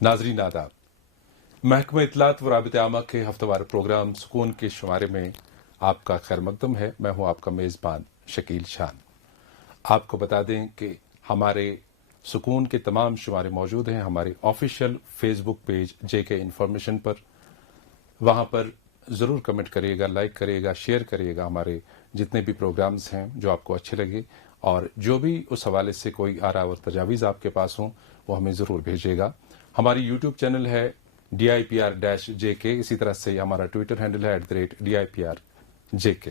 नाजरीन आदाब, महकमा इत्तलात व राबित आमा के हफ्तेवार प्रोग्राम सुकून के शुमारे में आपका खैर मकदम है। मैं हूं आपका मेज़बान शकील शान। आपको बता दें कि हमारे सुकून के तमाम शुमारे मौजूद हैं हमारे ऑफिशियल फेसबुक पेज जेके इन्फॉर्मेशन पर। वहां पर ज़रूर कमेंट करिएगा, लाइक करिएगा, शेयर करिएगा हमारे जितने भी प्रोग्राम्स हैं जो आपको अच्छे लगे, और जो भी उस हवाले से कोई आरा और तजावीज़ आपके पास हों वो हमें ज़रूर भेजिएगा। हमारी यूट्यूब चैनल है DIPR-JK, इसी तरह से हमारा ट्विटर हैंडल है @DIPRJK।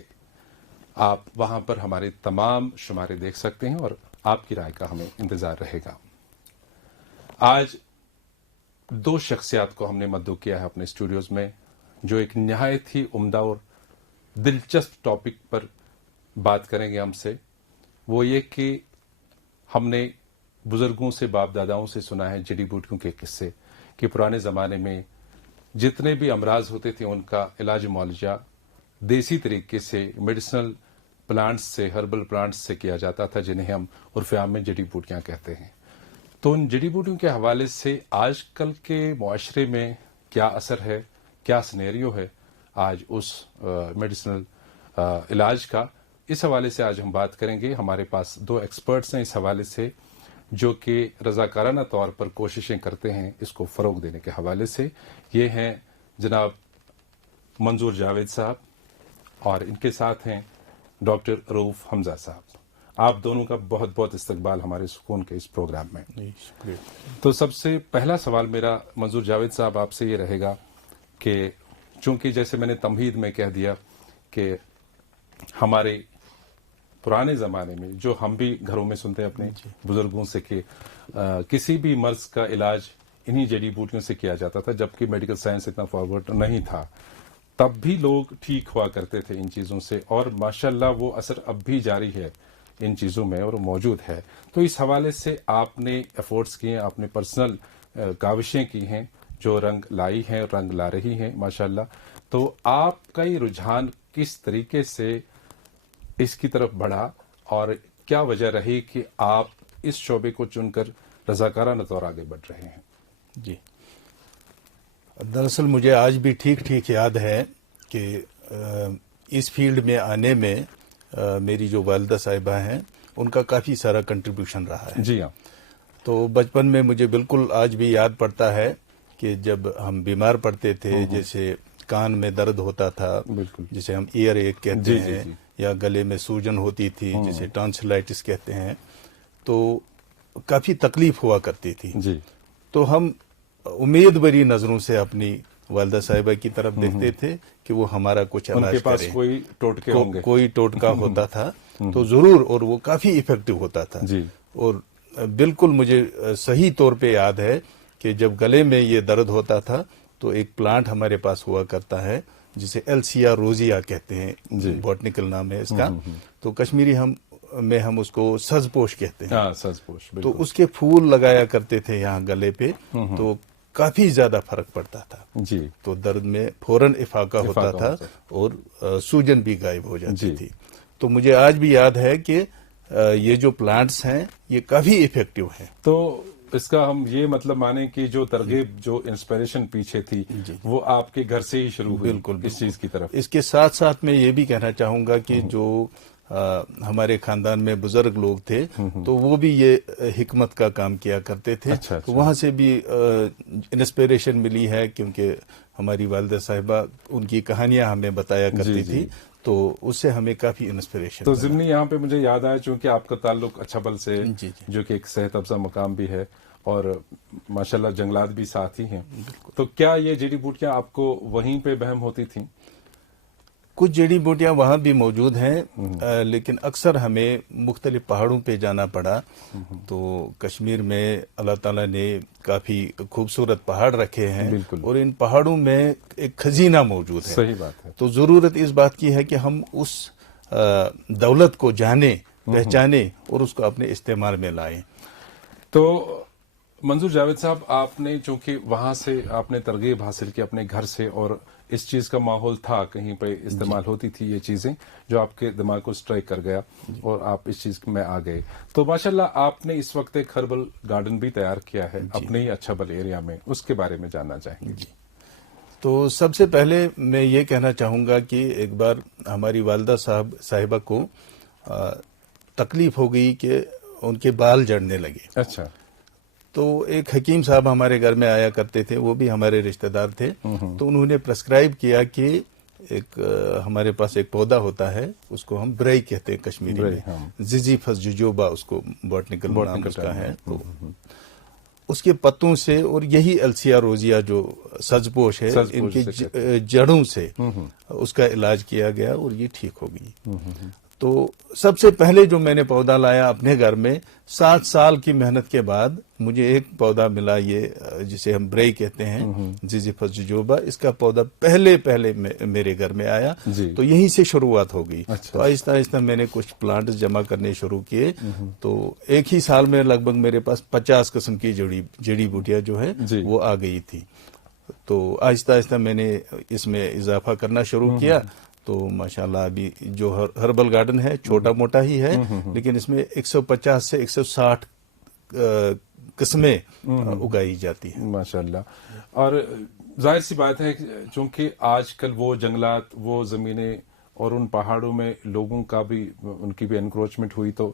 आप वहां पर हमारे तमाम शुमारे देख सकते हैं और आपकी राय का हमें इंतज़ार रहेगा। आज दो शख्सियात को हमने मद्दू किया है अपने स्टूडियोज़ में, जो एक नहायत ही उम्दा और दिलचस्प टॉपिक पर बात करेंगे हमसे। वो ये कि हमने बुजुर्गों से, बाप दादाओं से सुना है जड़ी बूटियों के किस्से कि पुराने ज़माने में जितने भी अमराज होते थे उनका इलाज मुआलजा देसी तरीके से मेडिसिनल प्लांट्स से, हर्बल प्लांट्स से किया जाता था, जिन्हें हम उर्फ़ आम में जड़ी बूटियाँ कहते हैं। तो उन जड़ी बूटियों के हवाले से आजकल के मुआशरे में क्या असर है, क्या सिनेरियो है आज उस मेडिसिनल इलाज का, इस हवाले से आज हम बात करेंगे। हमारे पास दो एक्सपर्ट्स हैं इस हवाले से, जो कि रज़ाकाराना तौर पर कोशिशें करते हैं इसको फ़रोग़ देने के हवाले से। ये हैं जनाब मंजूर जावेद साहब और इनके साथ हैं डॉक्टर रऊफ़ हमज़ा साहब। आप दोनों का बहुत बहुत इस्तकबाल हमारे सुकून के इस प्रोग्राम में। शुक्रिया। तो सबसे पहला सवाल मेरा मंजूर जावेद साहब आपसे ये रहेगा कि चूंकि जैसे मैंने तमहीद में कह दिया कि हमारे पुराने ज़माने में, जो हम भी घरों में सुनते हैं अपने बुजुर्गों से, कि किसी भी मर्ज का इलाज इन्हीं जड़ी बूटियों से किया जाता था, जबकि मेडिकल साइंस इतना फॉरवर्ड नहीं था, तब भी लोग ठीक हुआ करते थे इन चीज़ों से, और माशाल्लाह वो असर अब भी जारी है इन चीज़ों में और मौजूद है। तो इस हवाले से आपने एफर्ट्स किए, आपने पर्सनल काविशें की हैं जो रंग लाई हैं, रंग ला रही हैं माशाल्लाह। तो आपका ये रुझान किस तरीके से इसकी तरफ बढ़ा और क्या वजह रही कि आप इस शोबे को चुनकर रज़ाकाराना तौर आगे बढ़ रहे हैं? जी, दरअसल मुझे आज भी ठीक ठीक याद है कि इस फील्ड में आने में मेरी जो वालिदा साहिबा हैं उनका काफ़ी सारा कंट्रीब्यूशन रहा है। जी हाँ। तो बचपन में मुझे बिल्कुल आज भी याद पड़ता है कि जब हम बीमार पड़ते थे, जैसे कान में दर्द होता था, जिसे हम ईयर एक कहते हैं, या गले में सूजन होती थी जिसे टॉन्सिलाइटिस कहते हैं, तो काफ़ी तकलीफ हुआ करती थी। जी। तो हम उम्मीद भरी नज़रों से अपनी वालिदा साहिबा की तरफ देखते थे कि वो हमारा कुछ इलाज उनके पास करें। कोई टोटके होंगे, कोई टोटका होता था तो ज़रूर, और वो काफ़ी इफेक्टिव होता था। जी। और बिल्कुल मुझे सही तौर पे याद है कि जब गले में ये दर्द होता था तो एक प्लांट हमारे पास हुआ करता है जिसे एल्सिया रोजिया कहते हैं, बॉटनिकल नाम है इसका। तो कश्मीरी हम उसको सजपोश कहते हैं। हाँ, सजपोश। तो उसके फूल लगाया करते थे यहाँ गले पे, तो काफी ज्यादा फर्क पड़ता था। जी। तो दर्द में फौरन इफाका होता था और सूजन भी गायब हो जाती थी। तो मुझे आज भी याद है कि ये जो प्लांट्स हैं ये काफी इफेक्टिव हैं। तो इसका हम ये मतलब माने कि जो तरगीब, जो इंस्पिरेशन पीछे थी, वो आपके घर से ही शुरू हुई। बिल्कुल इस चीज की तरफ। इसके साथ साथ मैं ये भी कहना चाहूंगा कि जो हमारे खानदान में बुजुर्ग लोग थे तो वो भी ये हिकमत का काम किया करते थे। अच्छा। तो वहाँ से भी इंस्पिरेशन मिली है, क्योंकि हमारी वालिदा साहिबा उनकी कहानियां हमें बताया करती थी, तो उससे हमें काफी इंस्पिरेशन। तो ज़िमनी यहाँ पे मुझे याद आया, चूंकि आपका ताल्लुक अच्छाबल से, जो कि एक सेहत अफजा मकाम भी है और माशाल्लाह जंगलात भी साथ ही हैं, तो क्या ये जड़ी बूटियां आपको वहीं पे बहम होती थी? कुछ जड़ी बूटियां वहाँ भी मौजूद हैं, लेकिन अक्सर हमें मुख्तलिफ पहाड़ों पे जाना पड़ा। तो कश्मीर में अल्लाह ताला ने काफ़ी खूबसूरत पहाड़ रखे हैं और इन पहाड़ों में एक खजीना मौजूद है। सही बात है। तो ज़रूरत इस बात की है कि हम उस दौलत को जाने, पहचाने और उसको अपने इस्तेमाल में लाएं। तो मंजूर जावेद साहब, आपने चूंकि वहां से आपने तरगीब हासिल की अपने घर से, और اس چیز کا ماحول تھا, کہیں پہ استعمال ہوتی تھی یہ چیزیں, جو آپ کے دماغ کو اسٹرائک کر گیا اور آپ اس چیز میں آ گئے. تو ماشاءاللہ آپ نے اس وقت ایک ہربل گارڈن بھی تیار کیا ہے اپنے ہی اچھبل ایریا میں, اس کے بارے میں جاننا چاہیں گے. تو سب سے پہلے میں یہ کہنا چاہوں گا کہ ایک بار ہماری والدہ صاحبہ کو تکلیف ہو گئی کہ ان کے بال جڑنے لگے. اچھا. تو ایک حکیم صاحب ہمارے گھر میں آیا کرتے تھے, وہ بھی ہمارے رشتہ دار تھے. تو انہوں نے پرسکرائب کیا کہ ایک ہمارے پاس ایک پودا ہوتا ہے, اس کو ہم برئی کہتے ہیں کشمیری میں, زیزیفس جوجوبا اس کو بوٹنیکل نام اس کا ہے. تو اس کے پتوں سے اور یہی السیا روزیا جو سزپوش ہے ان کی جڑوں سے اس کا علاج کیا گیا اور یہ ٹھیک ہو گئی. تو سب سے پہلے جو میں نے پودا لایا اپنے گھر میں 7 سال کی محنت کے بعد مجھے ایک پودا ملا, یہ جسے ہم برئی کہتے ہیں, زیزیفس جوجوبا. اس کا پودا پہلے میرے گھر میں آیا. تو یہیں سے شروعات ہو گئی. تو آہستہ آہستہ میں نے کچھ پلانٹس جمع کرنے شروع کیے. تو ایک ہی سال میں لگ بھگ میرے پاس 50 قسم کی جڑی بوٹیاں جو ہے وہ آ گئی تھی. تو آہستہ آہستہ میں نے اس میں اضافہ کرنا شروع کیا. تو ماشاءاللہ ابھی جو ہربل گارڈن ہے چھوٹا موٹا ہی ہے, لیکن اس میں 150 سے 160 قسمیں اگائی جاتی ہیں ماشاءاللہ. اور ظاہر سی بات ہے چونکہ آج کل وہ جنگلات, وہ زمینیں اور ان پہاڑوں میں لوگوں کا بھی, ان کی بھی انکروچمنٹ ہوئی, تو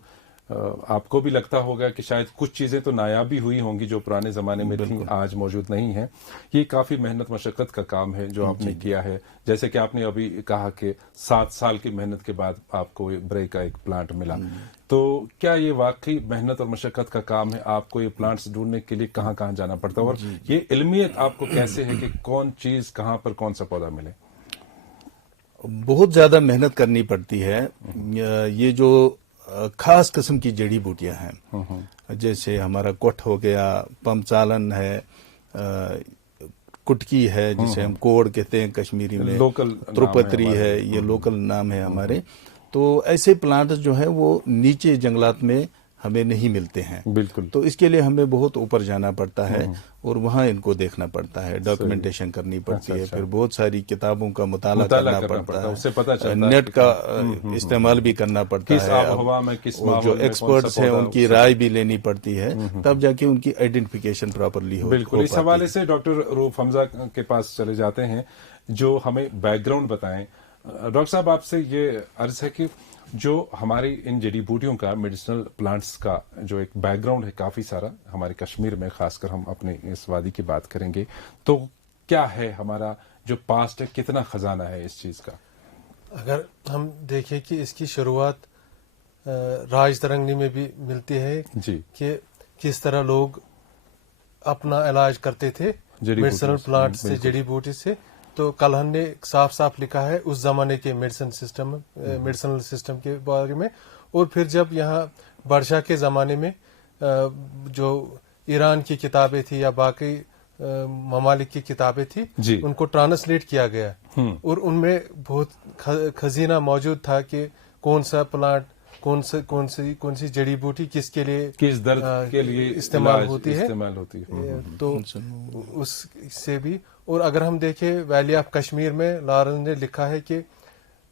آپ کو بھی لگتا ہوگا کہ شاید کچھ چیزیں تو نایاب بھی ہوئی ہوں گی جو پرانے زمانے میں تھیں, آج موجود نہیں ہیں. یہ کافی محنت مشقت کا کام ہے جو آپ نے کیا ہے. جیسے کہ آپ نے ابھی کہا کہ 7 سال کی محنت کے بعد آپ کو برئی کا ایک پلانٹ ملا. تو کیا یہ واقعی محنت اور مشقت کا کام ہے؟ آپ کو یہ پلانٹس ڈھونڈنے کے لیے کہاں کہاں جانا پڑتا ہے, اور یہ علمیت آپ کو کیسے ہے کہ کون چیز کہاں پر کون سا پودا ملے؟ بہت زیادہ محنت کرنی پڑتی ہے. یہ جو خاص قسم کی جڑی بوٹیاں ہیں, جیسے ہمارا کوٹ ہو گیا, پمچالن ہے, کٹکی ہے جسے ہم کوڑ کہتے ہیں کشمیری میں, تروپتری ہے, یہ لوکل نام ہے ہمارے. تو ایسے پلانٹس جو ہیں وہ نیچے جنگلات میں ہمیں نہیں ملتے ہیں. بالکل. تو اس کے لیے ہمیں بہت اوپر جانا پڑتا ہے اور وہاں ان کو دیکھنا پڑتا ہے, ڈاکومنٹیشن کرنی پڑتی ہے, پھر بہت ساری کتابوں کا مطالعہ کرنا پڑتا ہے, اس سے پتہ چلتا ہے نیٹ کا استعمال بھی کرنا پڑتا ہے, اور جو ایکسپرٹس ہیں ان کی رائے بھی لینی پڑتی ہے, تب جا کے ان کی آئیڈینٹیفیکیشن پراپرلی ہو. بالکل. اس حوالے سے ڈاکٹر روف حمزہ کے پاس چلے جاتے ہیں جو ہمیں بیک گراؤنڈ بتائیں. ڈاکٹر صاحب آپ سے یہ عرض ہے کہ جو ہماری ان جڑی بوٹیوں کا, میڈیسنل پلانٹس کا جو ایک بیک گراؤنڈ ہے کافی سارا ہمارے کشمیر میں, خاص کر ہم اپنے اس وادی کی بات کریں گے, تو کیا ہے ہمارا جو پاسٹ ہے, کتنا خزانہ ہے اس چیز کا؟ اگر ہم دیکھیں کہ اس کی شروعات راج ترنگنی میں بھی ملتی ہے کہ کس طرح لوگ اپنا علاج کرتے تھے میڈیسنل پلانٹ سے, جڑی بوٹی سے. تو کل ہم نے صاف صاف لکھا ہے اس زمانے کے میڈیسنل سسٹم کے بارے میں. اور پھر جب یہاں بادشاہ کے زمانے میں جو ایران کی کتابیں تھیں یا باقی ممالک کی کتابیں تھیں, ان کو ٹرانسلیٹ کیا گیا, اور ان میں بہت خزینہ موجود تھا کہ کون سا پلانٹ, کون سی جڑی بوٹی کس کے لیے, کس درد کے لیے استعمال ہوتی ہے. تو اس سے بھی. اور اگر ہم دیکھیں ویلی آف کشمیر میں لارنس نے لکھا ہے کہ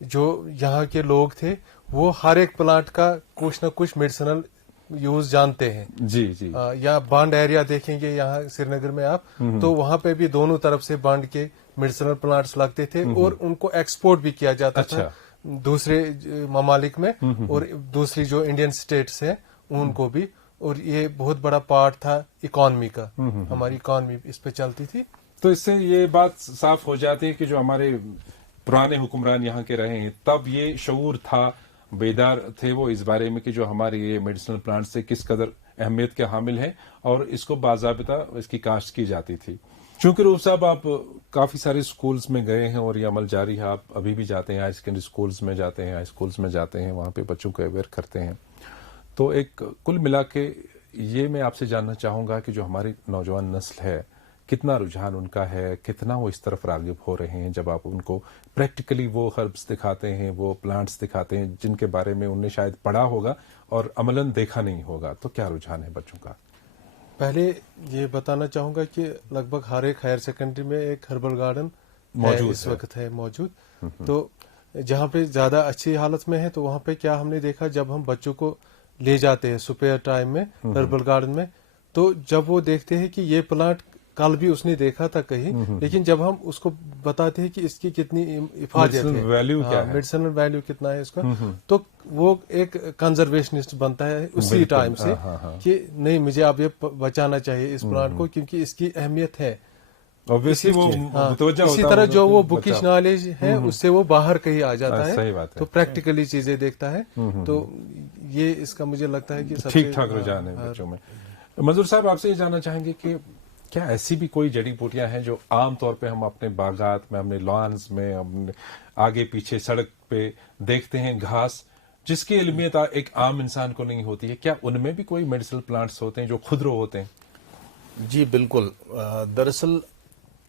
جو یہاں کے لوگ تھے وہ ہر ایک پلانٹ کا کچھ نہ کچھ میڈیسنل یوز جانتے ہیں. یا بانڈ ایریا دیکھیں گے یہاں سری نگر میں آپ, تو وہاں پہ بھی دونوں طرف سے بانڈ کے میڈیسنل پلانٹس لگتے تھے, اور ان کو ایکسپورٹ بھی کیا جاتا تھا دوسرے ممالک میں, اور دوسری جو انڈین اسٹیٹس ہیں ان کو بھی. اور یہ بہت بڑا پارٹ تھا اکانومی کا, ہماری اکانومی اس پہ چلتی تھی. تو اس سے یہ بات صاف ہو جاتی ہے کہ جو ہمارے پرانے حکمران یہاں کے رہے ہیں, تب یہ شعور تھا, بیدار تھے وہ اس بارے میں کہ جو ہمارے یہ میڈیسنل پلانٹ سے کس قدر اہمیت کے حامل ہیں, اور اس کو باضابطہ اس کی کاشت کی جاتی تھی. چونکہ روف صاحب آپ کافی سارے اسکولز میں گئے ہیں اور یہ عمل جاری ہے, آپ ابھی بھی جاتے ہیں, ہائی سیکنڈری اسکولز میں جاتے ہیں, ہائی اسکولز میں جاتے ہیں, وہاں پہ بچوں کو اویئر کرتے ہیں. تو ایک کل ملا کے یہ میں آپ سے جاننا چاہوں گا کہ جو ہماری نوجوان نسل ہے, کتنا رجحان ان کا ہے, کتنا وہ اس طرف راغب ہو رہے ہیں جب آپ ان کو پریکٹیکلی وہ ہربس دکھاتے ہیں, وہ پلانٹس دکھاتے ہیں جن کے بارے میں انہیں شاید پڑھا ہوگا اور عملاً دیکھا نہیں ہوگا, تو کیا رجحان ہے بچوں کا؟ پہلے یہ بتانا چاہوں گا کہ لگ بھگ ہر ایک ہائر سیکنڈری میں ایک ہربل گارڈن इस वक्त है मौजूद। तो जहाँ पे ज़्यादा अच्छी हालत में है तो वहाँ पे क्या हमने देखा, जब हम बच्चों को ले जाते हैं सुपर टाइम में हर्बल गार्डन में, तो जब वो देखते हैं कि ये प्लांट कल भी उसने देखा था कहीं, लेकिन जब हम उसको बताते हैं कि इसकी कितनी हिफाजत है, मेडिसिनल वैल्यू कितना है इसका, तो वो एक कंजर्वेशनिस्ट बनता है उसी टाइम से कि नहीं, मुझे अब ये बचाना चाहिए इस प्लांट को, क्योंकि इसकी अहमियत है। ऑब्वियसली वो इसी तरह जो वो बुकिश नॉलेज है उससे वो बाहर कहीं आ जाता है, तो प्रैक्टिकली चीजें देखता है। तो ये इसका मुझे लगता है कि ठीक ठाक रुझान है बच्चों में। मंजूर साहब, आपसे ये जानना चाहेंगे कि क्या ऐसी भी कोई जड़ी बूटियां हैं जो आम तौर पे हम अपने बागात में, अपने लॉन्स में, अपने आगे पीछे सड़क पे देखते हैं घास, जिसकी इल्मियत एक आम इंसान को नहीं होती है, क्या उनमें भी कोई मेडिसिनल प्लांट्स होते हैं जो खुदरो होते हैं? जी बिल्कुल। दरअसल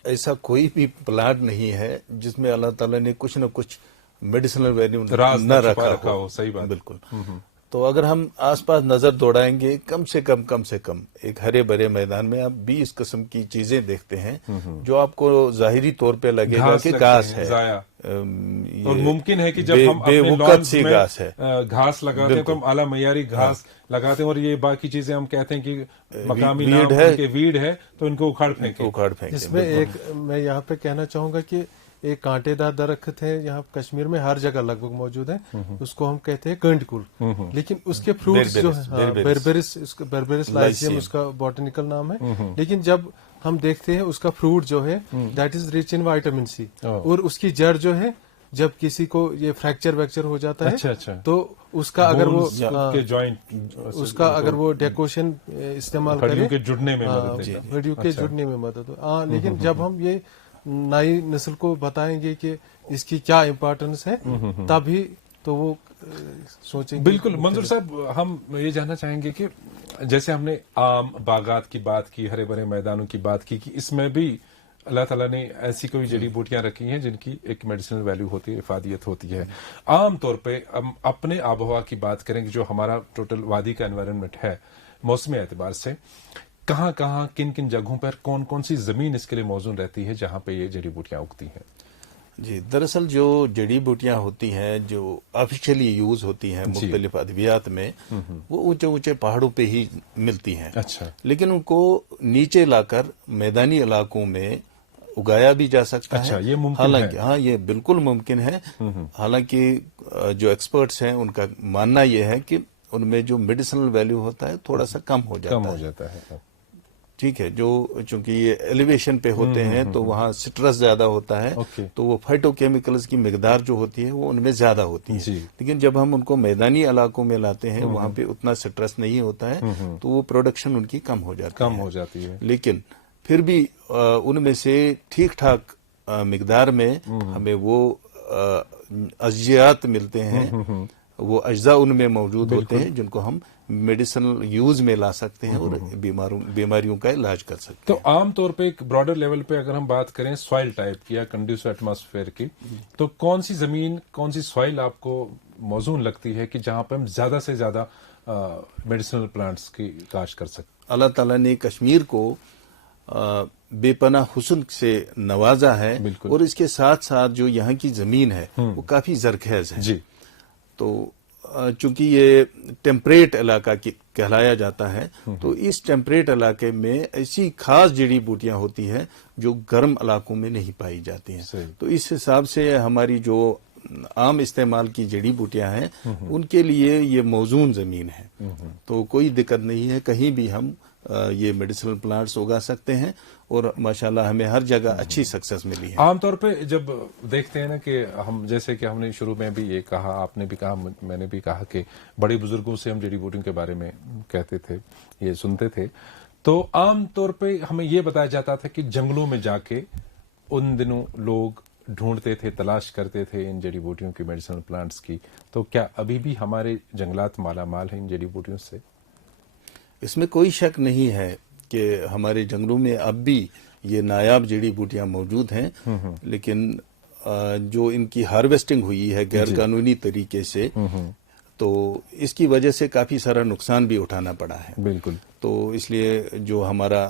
ऐसा कोई भी प्लांट नहीं है जिसमें अल्लाह ताला ने कुछ न कुछ मेडिसिनल वैल्यू न रखा हो। सही बात। बिल्कुल। तो अगर हम आसपास नजर दौड़ाएंगे, कम से कम एक हरे भरे मैदान में आप 20 किस्म की चीजें देखते हैं जो आपको जाहिरी तौर पे लगेगा कि घास है, और मुमकिन है कि जब हम अपने लॉन्स में घास लगाते हैं तो हम आला मयारी घास लगाते हैं, और ये बाकी चीजें हम कहते हैं कि मकामी नाम के वीड है, तो इनको उखाड़ फेंके। इसमें एक मैं यहाँ पे कहना चाहूंगा कि एक कांटेदार दरख्त है यहाँ कश्मीर में हर जगह लगभग मौजूद है, उसको हम कहते हैं कंडकुल, लेकिन उसके फ्रूट्स जो है बेरबेरिस लाइसियम उसका बॉटनिकल नाम है, लेकिन जब हम देखते हैं उसका फ्रूट जो है that is rich in vitamin C, और उसकी जड़ जो है जब किसी को ये फ्रैक्चर हो जाता है तो उसका अगर वो उसका अगर वो डेकोशन इस्तेमाल करे, हड्डियों के जुड़ने में मदद हो। लेकिन जब हम ये नई नस्ल को बताएंगे कि इसकी क्या इम्पोर्टेंस है, तभी तो वो सोचेंगे। बिल्कुल। मंजूर साहब, हम ये जानना चाहेंगे कि जैसे हमने आम बागात की बात की, हरे भरे मैदानों की बात की, कि इसमें भी अल्लाह ताला ने ऐसी कोई जड़ी बूटियां रखी हैं जिनकी एक मेडिसिनल वैल्यू होती है, इफादियत होती है। आम तौर पे हम अपने आबोहवा की बात करेंगे, जो हमारा टोटल वादी का एनवायरनमेंट है, मौसमी एतबार से कहाँ कहाँ किन किन जगहों पर कौन कौन सी जमीन इसके लिए मौजूद रहती है जहां पे ये जड़ी बूटियां उगती हैं? जी, दरअसल जो जड़ी बूटियां होती हैं जो ऑफिशियली यूज होती हैं मुख्तलिफ अद्वियात में, वो ऊंचे ऊंचे पहाड़ों पे ही मिलती हैं। अच्छा। लेकिन उनको नीचे लाकर मैदानी इलाकों में उगाया भी जा सकता है। ये मुमकिन हालांकि है? हाँ, ये बिल्कुल मुमकिन है। हालांकि जो एक्सपर्ट्स हैं उनका मानना यह है कि उनमें जो मेडिसिनल वैल्यू होता है थोड़ा सा कम हो जाता है। ठीक है, जो चूंकि ये एलिवेशन पे होते हैं तो वहाँ स्ट्रेस ज्यादा होता है, तो वो फाइटोकेमिकल्स की मिकदार जो होती है वो उनमें ज्यादा होती है। लेकिन जब हम उनको मैदानी इलाकों में लाते हैं वहाँ पे उतना स्ट्रेस नहीं होता है, तो वो प्रोडक्शन उनकी कम हो जाती है। लेकिन फिर भी उनमें से ठीक ठाक मिकदार में हमें वो अज्जियात मिलते हैं, वो अज्जा उनमें मौजूद होते हैं जिनको हम मेडिसिनल यूज में ला सकते हैं और बीमारियों का इलाज कर सकते हैं। तो आम तौर पे एक ब्रॉडर लेवल पे अगर हम बात करें सॉइल टाइप की या कंड्यूसिव एटमॉस्फेयर की, तो कौन सी जमीन, कौन सी सॉइल आपको मौजूद लगती है कि जहां पे हम ज्यादा से ज्यादा मेडिसिनल प्लांट्स की काश्त कर सकते? अल्लाह ताला ने कश्मीर को बेपनाह हुस्न से नवाजा है, और इसके साथ साथ जो यहाँ की जमीन है वो काफी जरखेज है। जी। तो चूंकि ये टेम्परेट इलाका कहलाया जाता है, तो इस टेम्परेट इलाके में ऐसी खास जड़ी बूटियां होती हैं जो गर्म इलाकों में नहीं पाई जाती हैं। तो इस हिसाब से हमारी जो आम इस्तेमाल की जड़ी बूटियां हैं उनके लिए ये मौजून जमीन है, तो कोई दिक्कत नहीं है, कहीं भी हम ये मेडिसिनल प्लांट्स उगा सकते हैं, और माशाल्लाह हमें हर जगह अच्छी सक्सेस मिली है। आमतौर पे जब देखते हैं ना कि हम, जैसे कि हमने शुरू में भी ये कहा, आपने भी कहा, मैंने भी कहा कि बड़े बुजुर्गों से हम जड़ी बूटियों के बारे में कहते थे, ये सुनते थे, तो आमतौर पे हमें ये बताया जाता था कि जंगलों में जाके उन दिनों लोग ढूंढते थे, तलाश करते थे इन जड़ी बूटियों की, मेडिसिनल प्लांट्स की। तो क्या अभी भी हमारे जंगलात माला माल हैं इन जड़ी बूटियों से? इसमें कोई शक नहीं है कि हमारे जंगलों में अब भी ये नायाब जड़ी बूटियां मौजूद हैं, लेकिन जो इनकी हार्वेस्टिंग हुई है गैर कानूनी तरीके से, तो इसकी वजह से काफी सारा नुकसान भी उठाना पड़ा है। बिल्कुल। तो इसलिए जो हमारा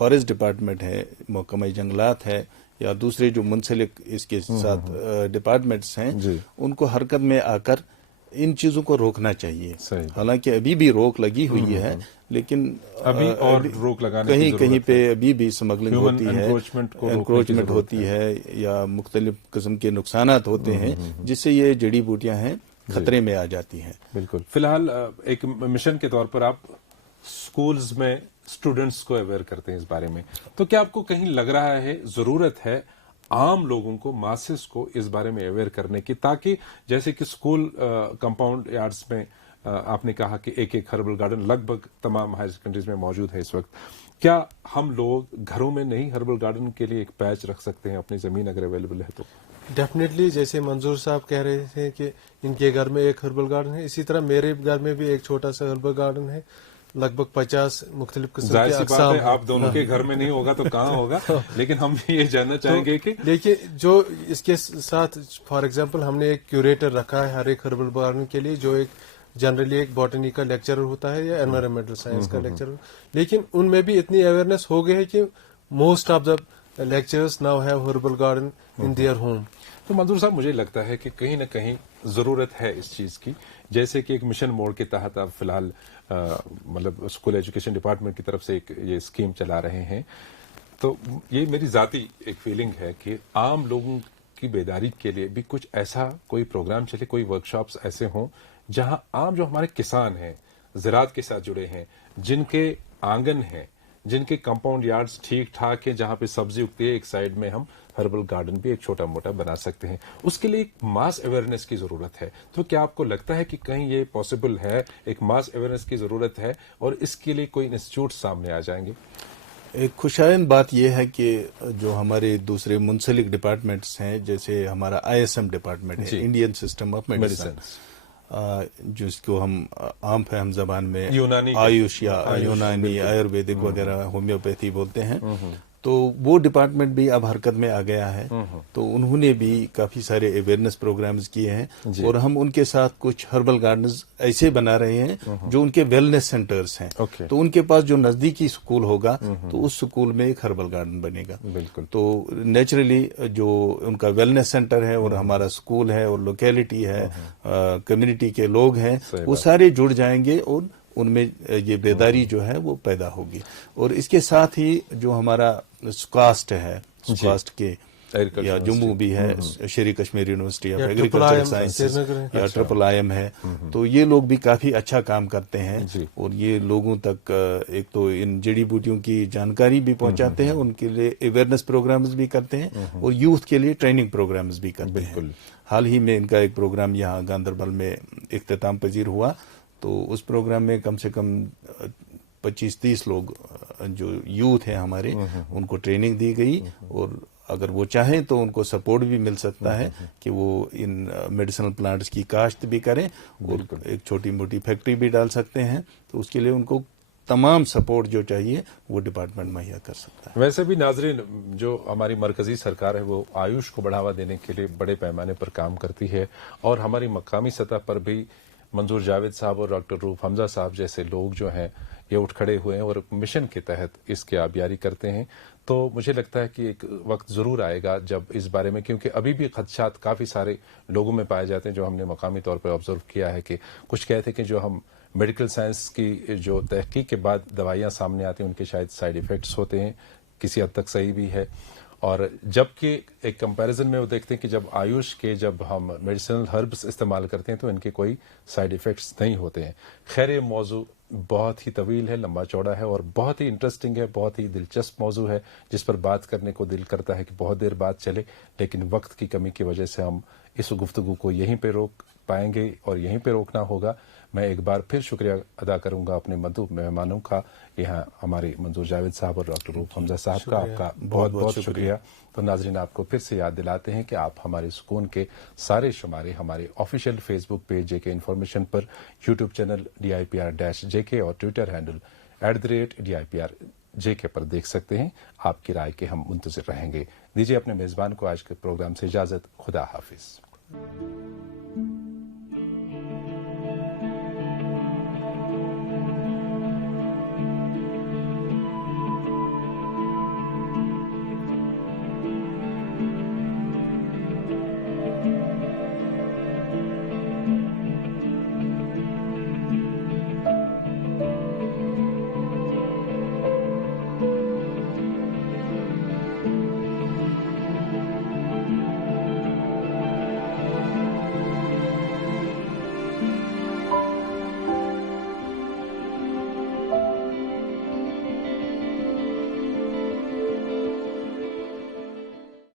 फॉरेस्ट डिपार्टमेंट है, महकमा जंगलात है, या दूसरे जो मुंसलिक इसके साथ डिपार्टमेंट्स हैं, उनको हरकत में आकर इन चीजों को रोकना चाहिए। हालांकि अभी भी रोक लगी हुई है, लेकिन अभी और रोक लगाने कहीं कहीं पे अभी भी स्मगलिंग होती है, एनक्रोचमेंट होती है, या मुख्तलिफ किस्म के नुकसानात होते हैं, जिससे ये जड़ी बूटियां हैं खतरे में आ जाती हैं। बिल्कुल। फिलहाल एक मिशन के तौर पर आप स्कूल्स में स्टूडेंट्स को अवेयर करते हैं इस बारे में, तो क्या आपको कहीं लग रहा है जरूरत है आम लोगों को, मासेस को इस बारे में अवेयर करने की, ताकि जैसे कि स्कूल कंपाउंड यार्ड्स में आपने कहा कि एक एक हर्बल गार्डन लगभग तमाम हायर सेकेंडरीज में मौजूद है इस वक्त, क्या हम लोग घरों में नहीं हर्बल गार्डन के लिए एक पैच रख सकते हैं अपनी जमीन अगर अवेलेबल है तो? डेफिनेटली, जैसे मंजूर साहब कह रहे थे कि इनके घर में एक हर्बल गार्डन है, इसी तरह मेरे घर में भी एक छोटा सा हर्बल गार्डन है, लगभग 50 मुख्तलिफ किस्म के अक़साम। आप दोनों के घर में नहीं होगा तो कहाँ होगा, लेकिन हम ये जानना चाहेंगे कि देखिए, जो इसके साथ फॉर एग्जांपल हमने एक क्यूरेटर रखा है हर एक हर्बल गार्डन के लिए, जो एक जनरली एक बॉटनी का लेक्चरर होता है या एनवायरमेंटल साइंस का लेक्चरर, लेकिन उनमें भी इतनी अवेयरनेस हो गई है कि most of the lecturers now have herbal garden in their home. तो मंजूर साहब, मुझे लगता है कि कहीं ना कहीं जरूरत है इस चीज की, जैसे कि एक मिशन मोड के तहत आप फिलहाल मतलब स्कूल एजुकेशन डिपार्टमेंट की तरफ से एक ये स्कीम चला रहे हैं, तो ये मेरी जाती एक फीलिंग है कि आम लोगों की बेदारी के लिए भी कुछ ऐसा कोई प्रोग्राम चले, कोई वर्कशॉप्स ऐसे हों जहां आम जो हमारे किसान हैं, ज़राअत के साथ जुड़े हैं, जिनके आंगन हैं, जिनके कंपाउंड यार्ड्स ठीक ठाक हैं, जहां पे सब्जी उगती है, एक साइड में हम हर्बल गार्डन भी एक छोटा मोटा बना सकते हैं, उसके लिए एक मास अवेयरनेस की जरूरत है। तो क्या आपको लगता है कि कहीं ये पॉसिबल है, एक मास अवेयरनेस की जरूरत है और इसके लिए कोई इंस्टीट्यूट सामने आ जाएंगे? एक खुशाइन बात यह है कि जो हमारे दूसरे मुंसलिक डिपार्टमेंट्स हैं, जैसे हमारा ISM डिपार्टमेंट है, इंडियन सिस्टम ऑफ मेडिसिन, जिसको हम आम फहम जबान में आयुष या यूनानी, आयुर्वेदिक वगैरह, होम्योपैथी बोलते हैं, तो वो डिपार्टमेंट भी अब हरकत में आ गया है। तो उन्होंने भी काफी सारे अवेयरनेस प्रोग्राम्स किए हैं, और हम उनके साथ कुछ हर्बल गार्डन्स ऐसे बना रहे हैं जो उनके वेलनेस सेंटर्स हैं। तो उनके पास जो नजदीकी स्कूल होगा तो उस स्कूल में एक हर्बल गार्डन बनेगा। बिल्कुल। तो नेचुरली जो उनका वेलनेस सेंटर है और हमारा स्कूल है और लोकेलिटी है, कम्युनिटी के लोग हैं, वो सारे जुड़ जाएंगे और उनमें ये बेदारी जो है वो पैदा होगी। और इसके साथ ही जो हमारा सुकास्ट है, सुकास्ट के या जम्मू भी है, शेरी Kashmir university of agriculture sciences या IIIM है, तो ये लोग भी काफी अच्छा काम करते हैं, और ये लोगों तक एक तो इन जड़ी बूटियों की जानकारी भी पहुंचाते हैं, उनके लिए अवेयरनेस प्रोग्राम्स भी करते हैं, और यूथ के लिए ट्रेनिंग प्रोग्राम्स भी करते हैं। हाल ही में इनका एक प्रोग्राम यहाँ गांधरबल में इख्तिताम पजीर हुआ, तो उस प्रोग्राम में कम से कम 25-30 लोग जो यूथ हैं हमारे, उनको ट्रेनिंग दी गई, और अगर वो चाहें तो उनको सपोर्ट भी मिल सकता है कि वो इन मेडिसिनल प्लांट्स की काश्त भी करें और एक छोटी मोटी फैक्ट्री भी डाल सकते हैं। तो उसके लिए उनको तमाम सपोर्ट जो चाहिए वो डिपार्टमेंट मुहैया कर सकता है। वैसे भी नाजरीन, जो हमारी मरकजी सरकार है वो आयुष को बढ़ावा देने के लिए बड़े पैमाने पर काम करती है, और हमारी मकामी सतह पर भी मंजूर जावेद साहब और डॉक्टर रूफ हमजा साहब जैसे लोग जो हैं ये उठ खड़े हुए हैं और मिशन के तहत इसकी आबियारी करते हैं। तो मुझे लगता है कि एक वक्त जरूर आएगा जब इस बारे में, क्योंकि अभी भी खदशात काफ़ी सारे लोगों में पाए जाते हैं, जो हमने मकामी तौर पर ऑब्जर्व किया है कि कुछ कहते हैं कि जो हम मेडिकल साइंस की जो तहकीक के बाद दवाइयाँ सामने आती हैं उनके शायद साइड इफ़ेक्ट्स होते हैं, किसी हद तक सही भी है। और जबकि एक कंपैरिजन में वो देखते हैं कि जब आयुष के जब हम मेडिसिनल हर्ब्स इस्तेमाल करते हैं तो इनके कोई साइड इफ़ेक्ट्स नहीं होते हैं। खैर, ये मौजू बहुत ही तवील है, लंबा चौड़ा है और बहुत ही इंटरेस्टिंग है, बहुत ही दिलचस्प मौजू है, जिस पर बात करने को दिल करता है कि बहुत देर बात चले, लेकिन वक्त की कमी की वजह से हम इस गुफ्तगू को यहीं पे रोक पाएंगे और यहीं पे रोकना होगा। मैं एक बार फिर शुक्रिया अदा करूंगा अपने मधु मेहमानों का, यहाँ हमारे मंजूर जावेद साहब और डॉक्टर रूफ हमजा साहब का आपका बहुत बहुत शुक्रिया। तो नाजरीन, आपको फिर से याद दिलाते हैं कि आप हमारे सुकून के सारे शुमारे हमारे ऑफिशियल फेसबुक पेज जेके इन्फॉर्मेशन पर, यूट्यूब चैनल DIPR-JK और ट्विटर हैंडल @DIPR-JK पर देख सकते हैं। आपकी राय के हम मुंतज़िर रहेंगे। दीजिए अपने मेज़बान को आज के प्रोग्राम से इजाज़त। खुदा हाफिज।